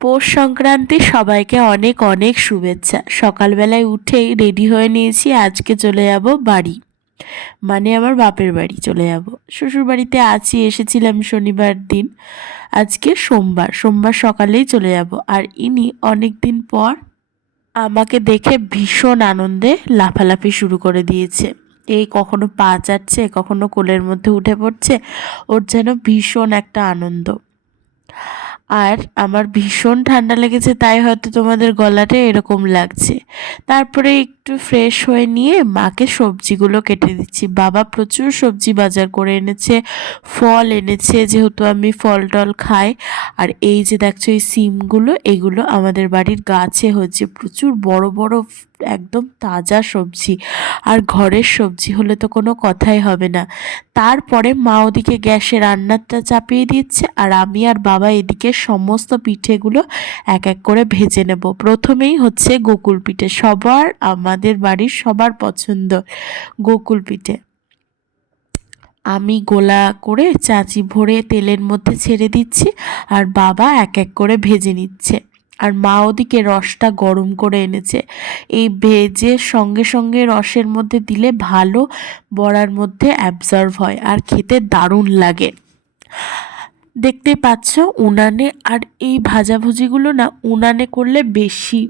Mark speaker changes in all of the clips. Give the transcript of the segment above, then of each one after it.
Speaker 1: পৌষ সংক্রান্তি সবাইকে অনেক অনেক শুভেচ্ছা। সকালবেলায় উঠেই রেডি হয়ে নিয়েছি, আজকে চলে যাব বাড়ি। মানে আমার বাপের বাড়ি চলে যাব। শ্বশুর বাড়িতে আছি, এসেছিলাম শনিবার দিন। আজকে সোমবার সোমবার সকালেই চলে যাব। আর ইনি অনেক দিন পর আমাকে দেখে ভীষণ আনন্দে লাফালাফি শুরু করে দিয়েছে। এই কখনো পা চাটছে, কখনো কোলের মধ্যে উঠে পড়ছে, ওর যেন ভীষণ একটা আনন্দ। আর আমার ভীষণ ঠান্ডা লেগেছে, তাই হয়তো তোমাদের গলাটা এরকম লাগছে। তারপরে একটু ফ্রেশ হয়ে নিয়ে মাকে সবজিগুলো কেটে দিচ্ছি। বাবা প্রচুর সবজি বাজার করে এনেছে, ফল এনেছে, যেহেতু আমি ফল টল খাই। আর এই যে দেখছ এই সিমগুলো, এগুলো আমাদের বাড়ির গাছে হচ্ছে প্রচুর বড় বড় একদম তাজা সবজি। আর ঘরের সবজি হলে তো কোনো কথাই হবে না। তারপরে মা ওদিকে গ্যাসে রান্নাটা চাপিয়ে দিচ্ছে আর আমি আর বাবা এদিকে সমস্ত পিঠেগুলো এক এক করে ভেজে নেব। প্রথমেই হচ্ছে গোকুল পিঠে, সবার, আমাদের বাড়ির সবার পছন্দ গোকুল পিঠে। আমি গোলা করে চাচি ভরে তেলের মধ্যে ছেড়ে দিচ্ছি আর বাবা এক এক করে ভেজে নিচ্ছে। আর মা ওদিকে রসটা গরম করে এনেছে। এই ভেজে সঙ্গে সঙ্গে রসের মধ্যে দিলে ভালো বড়ার মধ্যে অ্যাবজর্ভ হয় আর খেতে দারুণ লাগে। দেখতে পাচ্ছ উনানে আর এই ভাজাভুজিগুলো না উনানে করলে বেশি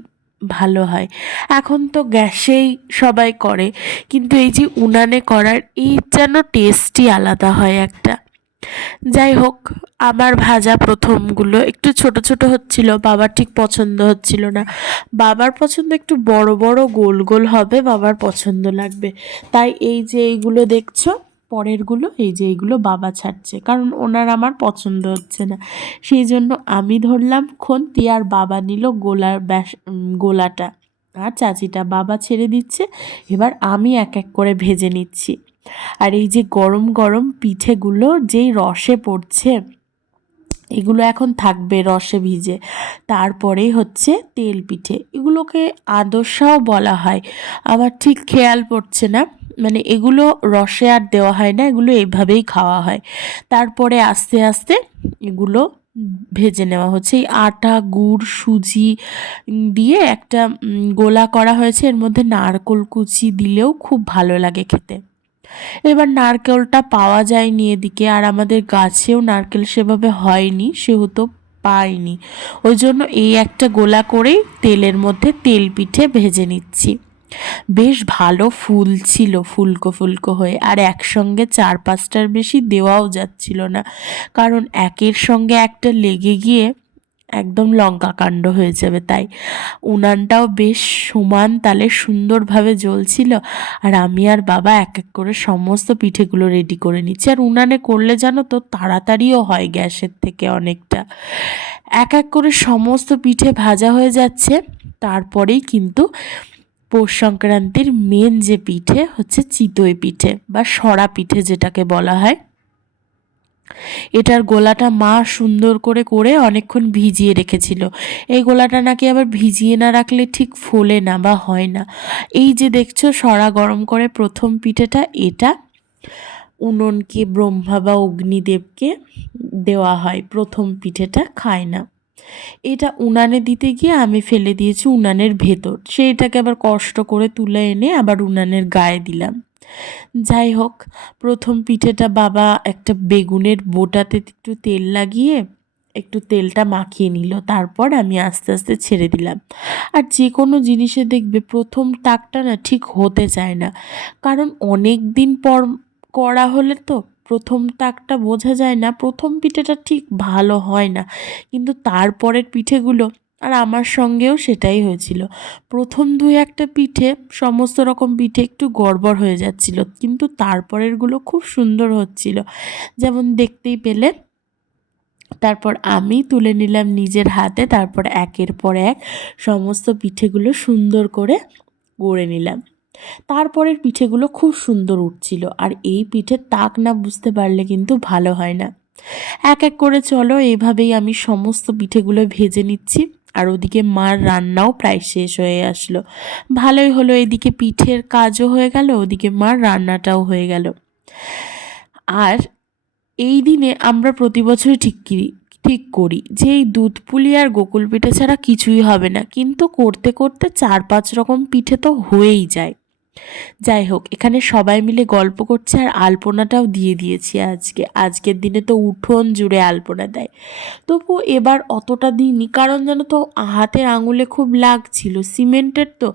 Speaker 1: ভালো হয়। এখন তো গ্যাসেই সবাই করে, কিন্তু এই যে উনানে করার এই যেন টেস্টই আলাদা হয় একটা। যাই হোক, আমার ভাজা প্রথমগুলো একটু ছোট ছোট হচ্ছিল, বাবার ঠিক পছন্দ হচ্ছিল না। বাবার পছন্দ একটু বড় বড়, গোল গোল হবে, বাবার পছন্দ লাগবে। তাই এই যে এইগুলো দেখছ, পরেরগুলো, এই যে এইগুলো বাবা ছাড়ছে, কারণ ওনার আমার পছন্দ হচ্ছে না। সেই জন্য আমি ধরলাম খন্তি আর বাবা নিল গোলার ব্যাস গোলাটা। আর চাচিটা বাবা ছেড়ে দিচ্ছে, এবার আমি এক এক করে ভেজে নিচ্ছি। আর এই যে গরম গরম পিঠেগুলো যেই রসে পড়ছে, এগুলো এখন থাকবে রসে ভিজে। তারপরেই হচ্ছে তেল পিঠে। এগুলোকে আদর্শাও বলা হয়। আমার ঠিক খেয়াল পড়ছে না। মানে এগুলো রসে আর দেওয়া হয় না, এগুলো এইভাবেই খাওয়া হয়। তারপরে আস্তে আস্তে এগুলো ভেজে নেওয়া হচ্ছে। এই আটা, গুড়, সুজি দিয়ে একটা গোলা করা হয়েছে। এর মধ্যে নারকোল কুচি দিলেও খুব ভালো লাগে খেতে। এবার নারকেলটা পাওয়া যায়নি এদিকে, আর আমাদের গাছেও নারকেল সেভাবে হয়নি, সেহেতু পাইনি। ওই জন্য এই একটা গোলা করেই তেলের মধ্যে তেল পিঠে ভেজে নিচ্ছি। বেশ ভালো ফুল ছিল ফুলকো ফুলকো হয়ে, আর একসঙ্গে চার পাঁচটার বেশি দেওয়াও যাচ্ছিল না। কারণ একের সঙ্গে একটা লেগে গিয়ে একদম লঙ্কা কাণ্ড হয়ে যাবে, তাই। উনানটাও বেশ সমান তালে সুন্দরভাবে জ্বলছিল আর আমি আর বাবা এক এক করে সমস্ত পিঠেগুলো রেডি করে নিচ্ছি। আর উনানে করলে জানো তো, তাড়াতাড়িও হয় গ্যাসের থেকে অনেকটা। এক এক করে সমস্ত পিঠে ভাজা হয়ে যাচ্ছে, তারপরেই কিন্তু পৌষ সংক্রান্তির মেন যে পিঠে হচ্ছে চিতই পিঠে বা সরা পিঠে যেটাকে বলা হয়। এটার গোলাটা মা সুন্দর করে করে অনেকক্ষণ ভিজিয়ে রেখেছিল। এই গোলাটা নাকি আবার ভিজিয়ে না রাখলে ঠিক ফোলে না বা হয় না। এই যে দেখছ সরা গরম করে প্রথম পিঠেটা, এটা উননকে, ব্রহ্মা বা অগ্নিদেবকে দেওয়া হয়। প্রথম পিঠেটা খায় না। এটা উনানে দিতে গিয়ে আমি ফেলে দিয়েছি উনানের ভেতর। সেইটাকে আবার কষ্ট করে তুলে এনে আবার উনানের গায়ে দিলাম। যাই হোক, প্রথম পিঠেটা বাবা একটা বেগুনের বোটাতে একটু তেল লাগিয়ে একটু তেলটা মাখিয়ে নিল। তারপর আমি আস্তে আস্তে ছেড়ে দিলাম। আর যে কোনো জিনিসে দেখবে প্রথম টাকটা না ঠিক হতে চায় না। কারণ অনেক দিন পর করা হলে তো প্রথম তাকটা বোঝা যায় না, প্রথম পিঠেটা ঠিক ভালো হয় না। কিন্তু তারপরের পিঠেগুলো আর আমার সঙ্গেও সেটাই হয়েছিল। প্রথম দুই একটা পিঠে সমস্ত রকম পিঠে একটু গড়বড় হয়ে যাচ্ছিল, কিন্তু তারপরেরগুলো খুব সুন্দর হচ্ছিল। যেমন দেখতেই পেলে, তারপর আমি তুলে নিলাম নিজের হাতে, তারপর একের পর এক সমস্ত পিঠেগুলো সুন্দর করে গড়ে নিলাম। তারপরের পিঠেগুলো খুব সুন্দর উঠছিল, আর এই পিঠে তাক না বুঝতে পারলে কিন্তু ভালো হয় না। এক এক করে চলো এইভাবেই আমি সমস্ত পিঠেগুলো ভেজে নিচ্ছি। আর ওদিকে মার রান্নাও প্রায় শেষ হয়ে আসলো। ভালোই হলো, এদিকে পিঠের কাজও হয়ে গেল, ওদিকে মার রান্নাটাও হয়ে গেল। আর এই দিনে আমরা প্রতি বছরই ঠিক ঠিক করি যে এই দুধ পুলি আর গোকুল পিঠে ছাড়া কিছুই হবে না। কিন্তু করতে করতে চার পাঁচ রকম পিঠে তো হয়েই যায়। যাই হোক, এখানে সবাই মিলে গল্প করছে আর আলপনাটাও দিয়ে দিয়েছি আজকে। আজকের দিনে তো উঠোন জুড়ে আলপনা দেয়। তবু এবার অতটা দিইনি, কারণ যেন তো, হাতের আঙুলে খুব লাগছিল সিমেন্টের তো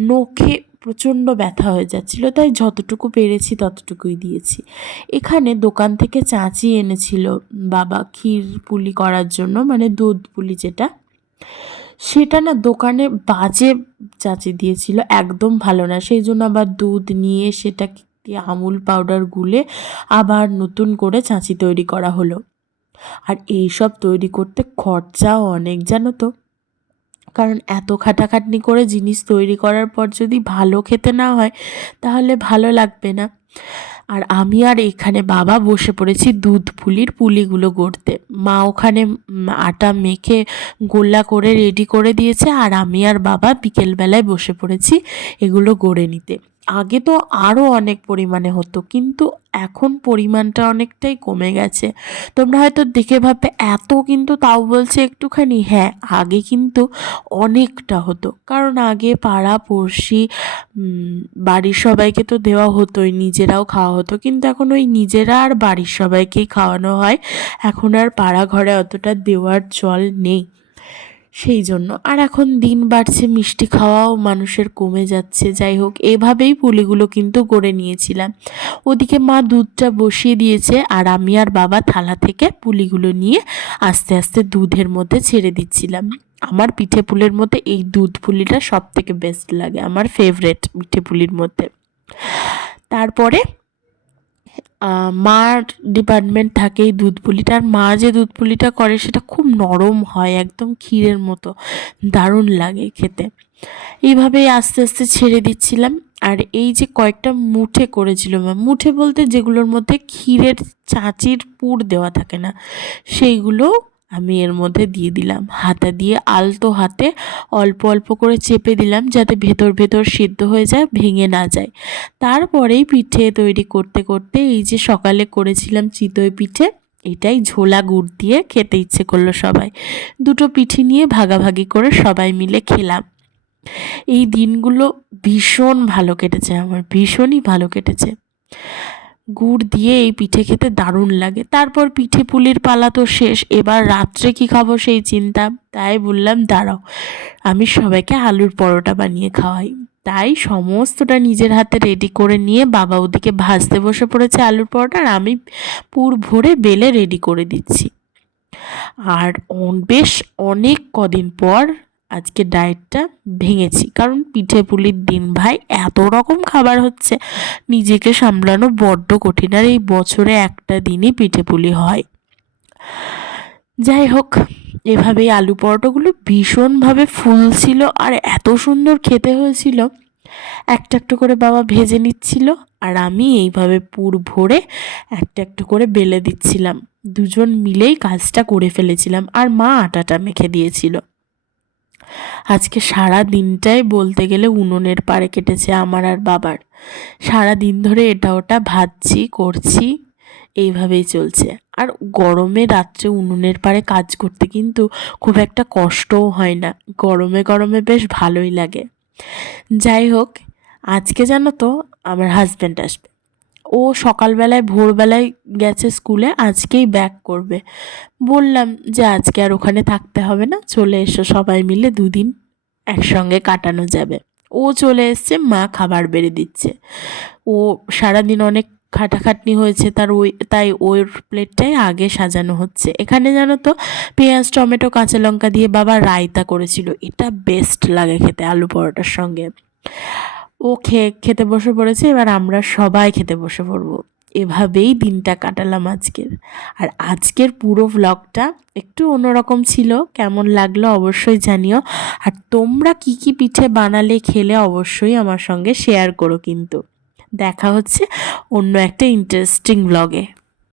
Speaker 1: নখে প্রচণ্ড ব্যথা হয়ে যাচ্ছিল, তাই যতটুকু পেরেছি ততটুকুই দিয়েছি। এখানে দোকান থেকে চাঁচি এনেছিল বাবা, ক্ষীর পুলি করার জন্য মানে দুধ পুলি যেটা। সেটা না দোকানে বাজে চাচি দিয়েছিল, একদম ভালো না। সেই জন্য আবার দুধ নিয়ে সেটা আমুল পাউডার গুলে আবার নতুন করে চাঁচি তৈরি করা হলো। আর এই সব তৈরি করতে খরচাও অনেক, জানো তো। কারণ এত খাটাখাটনি করে জিনিস তৈরি করার পর যদি ভালো খেতে না হয়, তাহলে ভালো লাগবে না। আর আমি আর এখানে বাবা বসে পড়েছি দুধ পুলির পুলিগুলো গড়তে। মা ওখানে আটা মেখে গোল্লা করে রেডি করে দিয়েছে আর আমি আর বাবা বিকেলবেলায় বসে পড়েছি এগুলো গড়ে নিতে। আগে তো আরও অনেক পরিমাণে হতো, কিন্তু এখন পরিমাণটা অনেকটাই কমে গেছে। তোমরা হয়তো দেখে ভাববে, এত কিন্তু তাও বলছে একটুখানি। হ্যাঁ আগে কিন্তু অনেকটা হতো। কারণ আগে পাড়া, পড়শি বাড়ির সবাইকে তো দেওয়া হতোই, নিজেরাও খাওয়া হতো। কিন্তু এখন ওই নিজেরা আর বাড়ির সবাইকেই খাওয়ানো হয়। এখন আর পাড়া ঘরে অতটা দেওয়ার চল নেই। সেই জন্য। আর এখন দিন বাড়ছে, মিষ্টি খাওয়াও মানুষের কমে যাচ্ছে। যাই হোক, এভাবেই পুলিগুলো কিন্তু গড়ে নিয়েছিলাম। ওদিকে মা দুধটা বসিয়ে দিয়েছে, আর আমি আর বাবা থালা থেকে পুলিগুলো নিয়ে আস্তে আস্তে দুধের মধ্যে ছেড়ে দিচ্ছিলাম। আমার পিঠে পুলির মধ্যে এই দুধ পুলিটা সব থেকে বেস্ট লাগে, আমার ফেভারেট পিঠে পুলির মধ্যে। তারপরে মার ডিপার্টমেন্ট থাকে এই দুধ পুলিটা। আর মা যে দুধ পুলিটা করে, সেটা খুব নরম হয়, একদম ক্ষীরের মতো। দারুণ লাগে খেতে। এইভাবেই আস্তে আস্তে ছেড়ে দিচ্ছিলাম। আর এই যে কয়েকটা মুঠে করেছিল ম্যাম মুঠে বলতে যেগুলোর মধ্যে ক্ষীরের চাঁচির পুর দেওয়া থাকে না, সেইগুলো আমি এর মধ্যে দিয়ে দিলাম। হাতা দিয়ে আলতো হাতে অল্প অল্প করে চেপে দিলাম যাতে ভেতর ভেতর সিদ্ধ হয়ে যায়, ভেঙে না যায়। তারপরেই পিঠে তৈরি করতে করতে এই যে সকালে করেছিলাম চিতই পিঠে, এটাই ঝোলা গুড় দিয়ে খেতে ইচ্ছে করল সবাই। দুটো পিঠি নিয়ে ভাগাভাগি করে সবাই মিলে খেলাম। এই দিনগুলো ভীষণ ভালো কেটেছে আমার, ভীষণই ভালো কেটেছে। গুড় দিয়ে এই পিঠে খেতে দারুণ লাগে। তারপর পিঠে পুলির পালা তো শেষ। এবার রাত্রে কি খাব সেই চিন্তা? তাই বললাম, দাঁড়াও, আমি সবাইকে আলুর পরোটা বানিয়ে খাওয়াই। তাই সমস্তটা নিজের হাতে রেডি করে নিয়ে বাবা ওদিকে ভাজতে বসে পড়েছে আলুর পরোটা আর আমি পুর ভরে বেলে রেডি করে দিচ্ছি। আর বেশ অনেক কদিন পর আজকে ডায়েটটা ভেঙেছি। কারণ পিঠে পুলির দিন ভাই এত রকম খাবার হচ্ছে, নিজেকে সামলানো বড্ড কঠিন। আর এই বছরে একটা দিনই পিঠে পুলি হয়। যাই হোক, এভাবেই আলু পরোটাগুলো ভীষণভাবে ফুল ছিল আর এত সুন্দর খেতে হয়েছিল। একটা একটু করে বাবা ভেজে নিচ্ছিল আর আমি এইভাবে পুর ভরে একটা একটু করে বেলে দিচ্ছিলাম। দুজন মিলেই কাজটা করে ফেলেছিলাম আর মা আটাটা মেখে দিয়েছিল। আজকে সারা দিনটাই বলতে গেলে উনুনের পাড়ে কেটেছে আমার আর বাবার। সারা দিন ধরে এটা ওটা ভাজছি, করছি, এইভাবেই চলছে। আর গরমে রাত্রে উনুনের পাড়ে কাজ করতে কিন্তু খুব একটা কষ্টও হয় না। গরমে গরমে বেশ ভালোই লাগে। যাই হোক, আজকে জানো তো আমার হাজব্যান্ড আসবে। ও সকালবেলায়, ভোরবেলায় গেছে স্কুলে, আজকেই ব্যাক করবে। বললাম যে আজকে আর ওখানে থাকতে হবে না, চলে এসো সবাই মিলে দুদিন একসঙ্গে কাটানো যাবে। ও চলে এসছে, মা খাবার বেড়ে দিচ্ছে। ও সারাদিন অনেক খাটাখাটনি হয়েছে, তার ওই, তাই ওর প্লেটটাই আগে সাজানো হচ্ছে। এখানে জানো তো, পেঁয়াজ, টমেটো, কাঁচা লঙ্কা দিয়ে বাবা রায়তা করেছিল। এটা বেস্ট লাগে খেতে আলু পরোটার সঙ্গে। ও খেয়ে খেতে বসে পড়েছে, এবার আমরা সবাই খেতে বসে পড়ব। এভাবেই দিনটা কাটালাম আজকের। আর আজকের পুরো ভ্লগটা একটু অন্যরকম ছিল, কেমন লাগল অবশ্যই জানিও। আর তোমরা কি কি পিঠে বানালে, খেলে অবশ্যই আমার সঙ্গে শেয়ার করো কিন্তু। দেখা হচ্ছে অন্য একটা ইন্টারেস্টিং ব্লগে